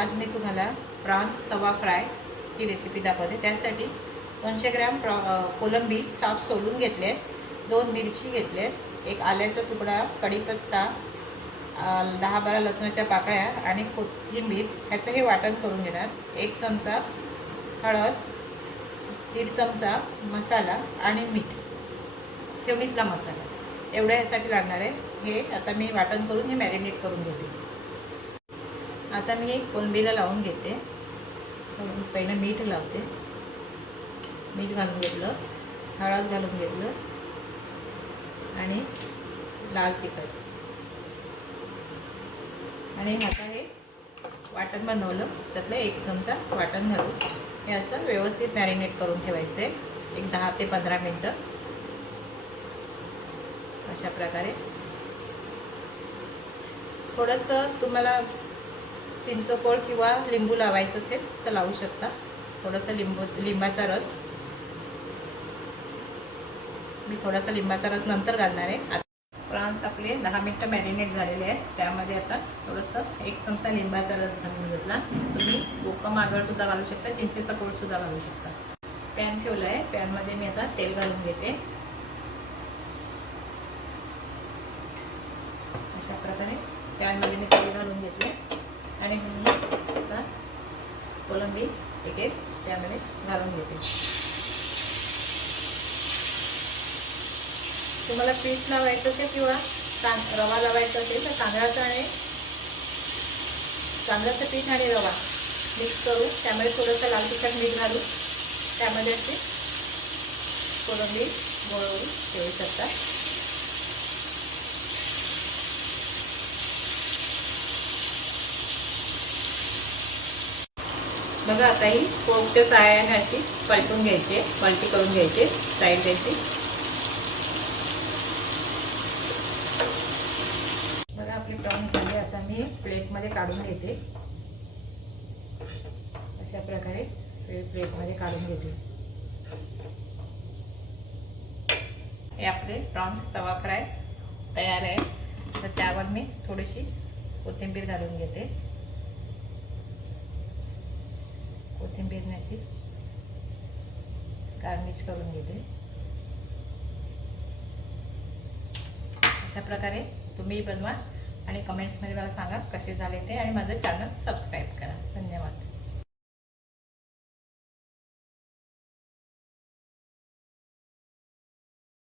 आज मी तुम्हाला प्रॉन्स तवा फ्रायची रेसिपी दाखवते. त्यासाठी दोनशे ग्रॅम प्रॉ कोलंबी साफ सोलून घेतले. दोन मिरची घेतले. एक आल्याचा तुकडा कढीपत्ता दहा बारा लसणाच्या पाकळ्या आणि कोथिंबीर ह्याचं हे वाटण करून घेणार. एक चमचा हळद दीड चमचा मसाला आणि मीठ. ठेवणीतला मसाला. एवढ्या ह्यासाठी लागणार आहे. हे आता मी वाटण करून हे मॅरिनेट करून घेते. आता मी एक कोलंबीला लावून घेते. पहिलं मीठ लावते. मीठ घालून घेतलं हळद घालून घेतलं आणि लाल तिखट. आणि आता हे वाटण बनवलं. त्यातलं एक चमचा वाटण घालून. हे असं व्यवस्थित मॅरिनेट करून ठेवायचं. आहे एक दहा ते पंधरा मिनटं. अशा प्रकारे. थोडंसं तुम्हाला चिंचपोळ किंवा लिंबू लावायचं असेल तर लावू शकता. थोडासा लिंबू लिंबाचा रस. मी थोडासा लिंबाचा रस नंतर घालणार आहे. आता प्रॉन्स आपले दहा मिनटं मॅरिनेट झालेले आहेत. त्यामध्ये आता थोडंसं एक चमचा लिंबाचा रस घालून घेतला. तुम्ही कोकम सुद्धा घालू शकता चिंचेचा कोळसुद्धा घालू शकता. पॅन ठेवला आहे. पॅनमध्ये मी आता तेल घालून घेते. अशा प्रकारे पॅनमध्ये मी आणि मी आता कोलंबी एक एक त्यामध्ये घालून घेते. तुम्हाला पीस लावायचं असेल किंवा तां रवा लावायचा असेल तर तांदळाचं आणि तांदळाचं पीठ आणि रवा मिक्स करू. त्यामध्ये थोडंसं लाल तिखट मीठ घालू. त्यामध्ये असे कोलंबी गोळवून ठेवू शकता. बघा आता ही पोपच्या साह्याने अशी. पलटून घ्यायची पलटी करून घ्यायची साईड द्यायची बघा आपली प्रॉन्स झाली. आता मी प्लेटमध्ये काढून घेते. अशा प्रकारे प्लेटमध्ये काढून घेते. हे आपले प्रॉन्स तवा फ्राय तयार आहे. तर त्यावर मी थोडीशी कोथिंबीर घालून घेते. कोथिंबीरने गार्निश करून घेते. अशा प्रकारे तुम्ही बनवा आणि कमेंट्समध्ये मला सांगा कसे झाले ते आणि माझं चॅनल सबस्क्राईब करा. धन्यवाद.